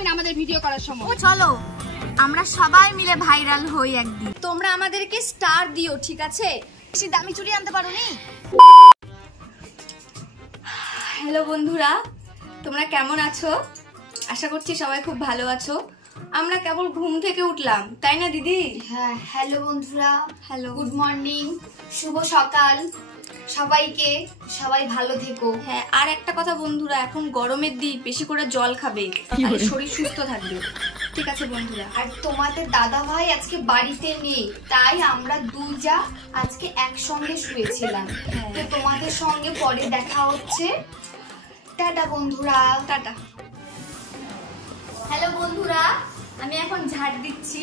Dustbin আমাদের video করার সময়। ও চলো আমরা সবাই মিলে ভাইরাল হই একদিন। তোমরা আমাদেরকে স্টার দিও, ঠিক আছে? বেশি দামি চুড়ি আনতে পারোনি। হ্যালো বন্ধুরা, তোমরা কেমন আছো? আশা করছি সবাই খুব ভালো আছো। আমরা কেবল ঘুম থেকে উঠলাম, তাই না দিদি? হ্যাঁ, হ্যালো বন্ধুরা, হ্যালো, গুড মর্নিং, শুভ সকাল সবাইকে। সবাই ভালো থেকো। হ্যাঁ, আর একটা কথা বন্ধুরা, এখন গরমের দিন, বেশি করে জল খাবে, তাহলে শরীর সুস্থ থাকবে। ঠিক আছে বন্ধুরা? আর তোমাদের দাদা ভাই আজকে বাড়িতে নেই, তাই আমরা দুই যা আজকে একসঙ্গে শুয়েছিলাম। তো তোমাদের সঙ্গে পরে দেখা হচ্ছে। টাটা বন্ধুরা, টাটা। হ্যালো বন্ধুরা, আমি এখন ঝাড় দিচ্ছি।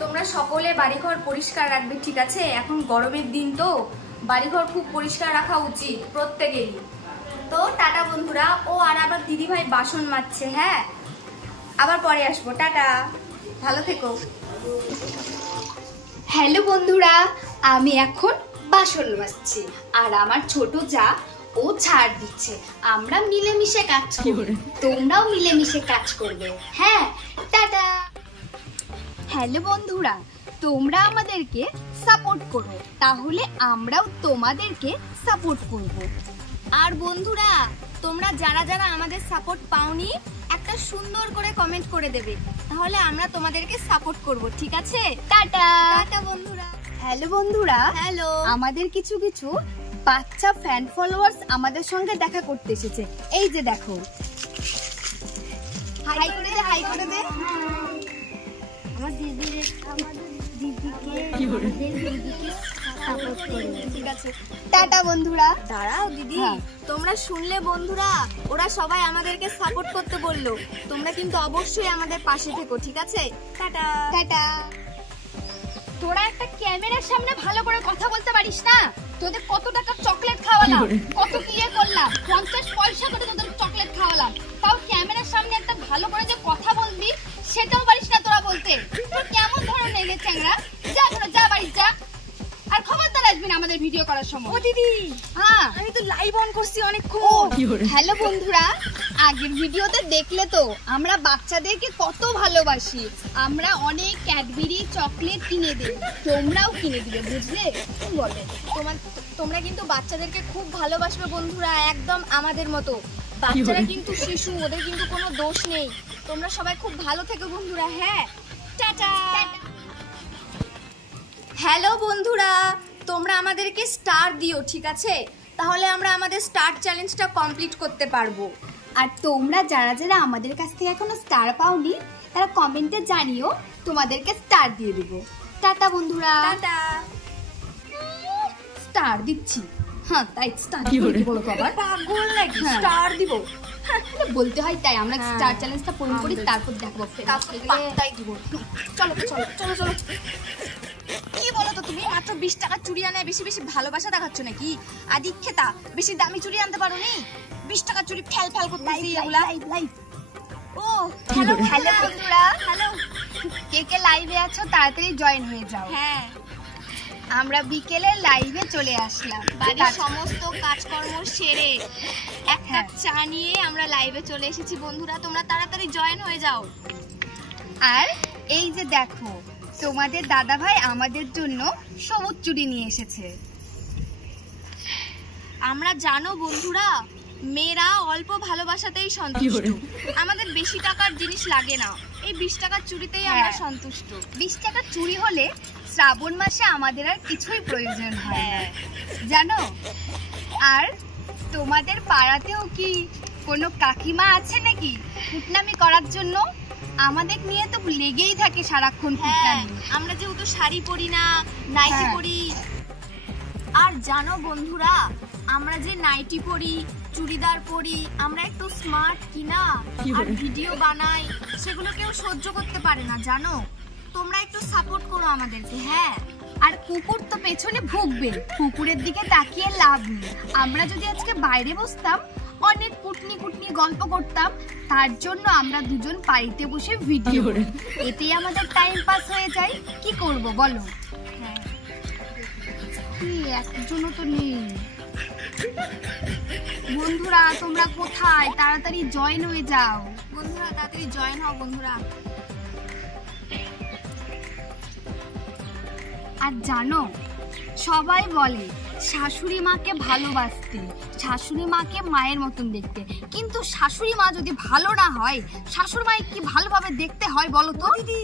তোমরা সকলে বাড়িঘর পরিষ্কার রাখবে, ঠিক আছে? এখন গরমের দিন তো বাড়িঘর খুব পরিষ্কার রাখা উচিত প্রত্যেকেরই। তো টাটা বন্ধুরা। ও আর আবার দিদি ভাই বাসন মাজছে। হ্যাঁ, আবার পরে আসবো। টাটা, ভালো থেকো। হ্যালো বন্ধুরা, আমি এখন বাসন মাজছি আর আমার ছোট যা ও ছাড় দিচ্ছে। আমরা মিলেমিশে কাজ করব, তোমরাও মিলেমিশে কাজ করবে। হ্যাঁ, টাটা। হ্যালো বন্ধুরা, তোমরা আমাদেরকে সাপোর্ট করো, তাহলে আমরাও তোমাদেরকে সাপোর্ট করব। আর বন্ধুরা, তোমরা যারা যারা আমাদের সাপোর্ট পাওনি, একটা সুন্দর করে কমেন্ট করে দেবে, তাহলে আমরা তোমাদেরকে সাপোর্ট করব, ঠিক আছে? টাটা। টাটা বন্ধুরা। হ্যালো বন্ধুরা, হ্যালো। আমাদের কিছু কিছু বাচ্চা ফ্যান ফলোয়ার্স আমাদের সঙ্গে দেখা করতে এসেছে। এই যে দেখো, হাই করে দে, হাই করে দে। আমার দিদিকে সাপোর্ট করবে, ঠিক আছে? টাটা বন্ধুরা। দাঁড়াও দিদি, তোমরা শুনলে বন্ধুরা, ওরা সবাই আমাদেরকে সাপোর্ট করতে বললো। তোমরা কিন্তু অবশ্যই আমাদের পাশে থেকো, ঠিক আছে? টাটা। টাটা। তোরা একটা ক্যামেরার সামনে ভালো করে কথা বলতে পারিস না? তোদের কত টাকা চকলেট খাওয়ালাম, কত কি করলাম, 50 পয়সা করে তোদের চকলেট খাওয়ালাম, তাও ক্যামেরার সামনে একটা ভালো করে যে কথা বলবি সেটাও পারিস না তোরা বলতে। তোর কেমন ধরনের গে চ্যাংড়া? যা তোরা, যা বাড়ি যা। আর খবরদার আসবি না আমাদের ভিডিও করার সময়। ও দিদি, হ্যাঁ, আমি তো লাইভ অন করছি অনেকক্ষণ। হ্যালো বন্ধুরা, আগের ভিডিওতে দেখলে তো আমরা বাচ্চাদেরকে কত ভালোবাসি। আমরা অনেক ক্যাডবেরি চকলেট কিনে দিই, তোমরাও কিনে দিবে, বুঝলে? বলে তোমরা কিন্তু বাচ্চাদেরকে খুব ভালোবাসবে বন্ধুরা, একদম আমাদের মতো। বাচ্চারা কিন্তু শিশু, ওদের কিন্তু কোনো দোষ নেই। তোমরা সবাই খুব ভালো থেকো বন্ধুরা। হ্যাঁ, টাটা। হ্যালো বন্ধুরা, তোমরা আমাদেরকে স্টার দিও, ঠিক আছে? তাহলে আমরা আমাদের স্টার চ্যালেঞ্জটা কমপ্লিট করতে পারবো। আর তোমরা যারা যারা আমাদের কাছ থেকে এখনো স্টার পাওনি, তারা কমেন্টে জানিও, তোমাদেরকে স্টার দিয়ে দেব। টাটা বন্ধুরা। টাটা। স্টার দিচ্ছি। হ্যাঁ, তাই স্টার দিব বলো বাবা। পাগল নাকি? স্টার দিব? বলতে হয়, তাই আমরা স্টার চ্যালেঞ্জটা পূরণ করি, তারপর দেখবো। তাই দিব। চলো চলো চলো চলো। কি বলো তো তুমি? মাত্র 20 টাকার চুড়ি আনে বেশি বেশি ভালোবাসা দেখাচ্ছ নাকি? আদিক্ষেতা, বেশি দামি চুড়ি আনতে পারোনি? 20 টাকার চুড়ি ফেল ফেল করতেছি এগুলা। ও হ্যালো হ্যালো বন্ধুরা, হ্যালো। কে কে লাইভে আছো তাড়াতাড়ি জয়েন হয়ে যাও। হ্যাঁ, আমরা বিকেলে লাইভে চলে আসলাম। বাড়ির সমস্ত কাজকর্ম সেরে এক কাপ চা নিয়ে আমরা লাইভে চলে এসেছি বন্ধুরা। তোমরা তাড়াতাড়ি জয়েন হয়ে যাও। আর এই যে দেখো, তোমাদের দাদা ভাই আমাদের জন্য সবুজ চুড়ি নিয়ে এসেছে। আমরা জানো বন্ধুরা, মেয়েরা অল্প ভালোবাসাতেই সন্তুষ্ট। আমাদের বেশি টাকার জিনিস লাগে না, এই 20 টাকার চুড়িতেই আমরা সন্তুষ্ট। 20 টাকার চুড়ি হলে শ্রাবণ মাসে আমাদের আর কিছুই প্রয়োজন হয় না, জানো? আর তোমাদের পাড়াতেও কি কোনো কাকিমা আছে নাকি কুটনামি করার জন্য? আমাদের নিয়ে তো লেগেই থাকে সারাক্ষণ কুটনামি। আমরা যেহেতু শাড়ি পরি না, নাইটি পরি। আর জানো বন্ধুরা, আমরা যে নাইটি পরি, চুড়িদার পরি, আমরা একটু স্মার্ট কিনা আর ভিডিও বানাই, সেগুলো কেউ সহ্য করতে পারে না, জানো? তোমরা একটু সাপোর্ট করো আমাদেরকে। হ্যাঁ, আর কুকুর তো পেছনে ভুগবে, কুকুরের দিকে তাকিয়ে লাভ নেই। আমরা যদি আজকে বাইরে বসতাম, অনেক কুটনি কুটনি গল্প করতাম, তার জন্য আমরা দুজন বাড়িতে বসে ভিডিও, এতেই আমাদের টাইম পাস হয়ে যায়। কি করব বলো? একজনও তো নেই। বন্ধুরা তোমরা কোথায়? তাড়াতাড়ি জয়েন হয়ে যাও। বন্ধুরা, তাড়াতাড়ি জয়েন হও বন্ধুরা। আর জানো, সবাই বলে শাশুড়ি মাকে ভালোবাসতে, শাশুড়ি মাকে মায়ের মতন দেখতে, কিন্তু শাশুড়ি মা যদি ভালো না হয়, শাশুড়ি মাকে কি ভালোভাবে দেখতে হয় বলো তো? দিদি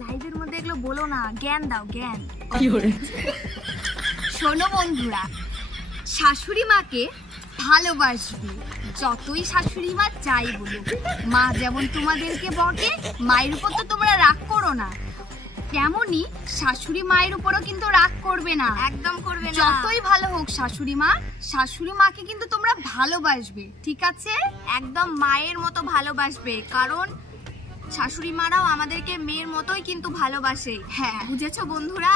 লাইভের মধ্যে এগুলো বলো না, জ্ঞান দাও, জ্ঞান। শোনো বন্ধুরা, শাশুড়ি মাকে ভালোবাসবে, যতই শাশুড়ি মা চাই বলুক। মা যেমন তোমাদেরকে বকে, মায়ের উপর তো তোমরা রাগ করো না, তেমনি শাশুড়ি মায়ের উপরও কিন্তু রাগ করবে না, একদম করবে না। যতই ভালো হোক শাশুড়ি মা, শাশুড়ি মাকে কিন্তু তোমরা ভালোবাসবে, ঠিক আছে? একদম মায়ের মতো ভালোবাসবে, কারণ শাশুড়ি মারাও আমাদেরকে মেয়ের মতোই কিন্তু ভালোবাসে। হ্যাঁ, বুঝেছো বন্ধুরা?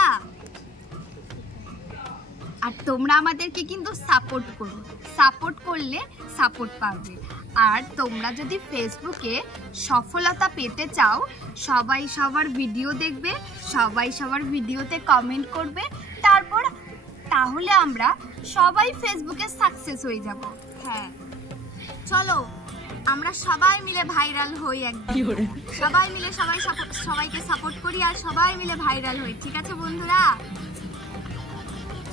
আর তোমরা আমাদেরকে কিন্তু সাপোর্ট করো, সাপোর্ট করলে সাপোর্ট পাবে। আর তোমরা যদি ফেসবুকে সফলতা পেতে চাও, সবাই সবার ভিডিও দেখবে, সবাই সবার ভিডিওতে কমেন্ট করবে, তারপর তাহলে আমরা সবাই ফেসবুকে সাকসেস হয়ে যাব। হ্যাঁ, চলো আমরা সবাই মিলে ভাইরাল হই একদম। সবাই মিলে সবাইকে সাপোর্ট করি আর সবাই মিলে ভাইরাল হই, ঠিক আছে বন্ধুরা?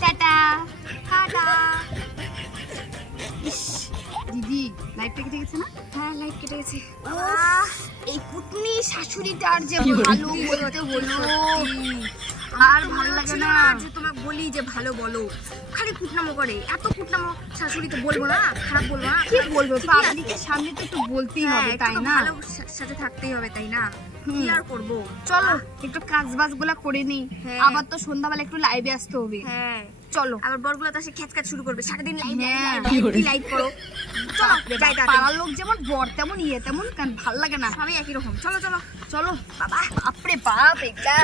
টাটা। টাটা। দিদি লাইভটা কেটে গেছে না? হ্যাঁ, লাইভ কেটে গেছে। এই কুটনি শাশুড়িটার যে ভালো বলতে হলো, আর ভালো লাগে না যে তোমাকে বলি যে ভালো বলো, খালি কুটনামো করে। এত কুটনামো শাশুড়ি তো বলবো না, খারাপ বলবো না। কি বলবো, পাবলিকের সামনে তো একটু বলতেই হবে, তাই না? ভালো সাথে থাকতেই হবে, তাই না? কি আর করবো, চলো একটু কাজ বাজ গুলা করে নি, হ্যাঁ। আবার তো সন্ধ্যাবেলা একটু লাইভে আসতে হবে। হ্যাঁ চলো। আবার বরগুলো তো খেচকাচ শুরু করবে, সারাদিন লাইভ হ্যাঁ। লাইভ করো। চলো যাই, পাড়ার লোক যেমন বর তেমন তেমন ভাল লাগে না, সবাই একই রকম। চলো চলো চলো বাবা, বাপরে বাপ, এটা